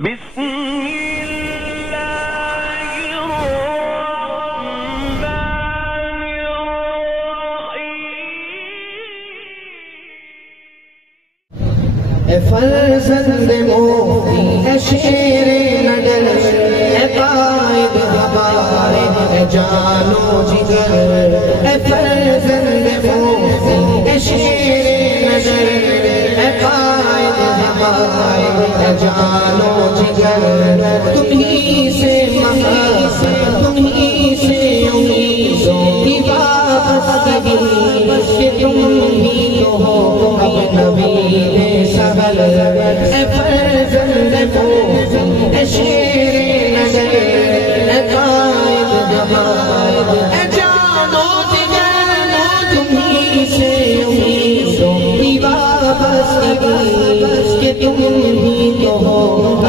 بسم اللہ الرحمن الرحیم اے فرزند مفتی اے شیر نگر اے قائد ہمارے اے جانو جگر اے فرزند مفتی اے شیر نگر اے قائد ہمارے اے جانو جگر تمہیں سے محاسن تمہیں سے امیدوں کی وابستگی کہ تم ہی تو ہو اب نبی سبل اے فرزند مفتی اے شیر نگر اے قائد ہمارے اے جانو جگر تمہیں سے امیدوں کی وابستگی کہ تم ہی تو ہو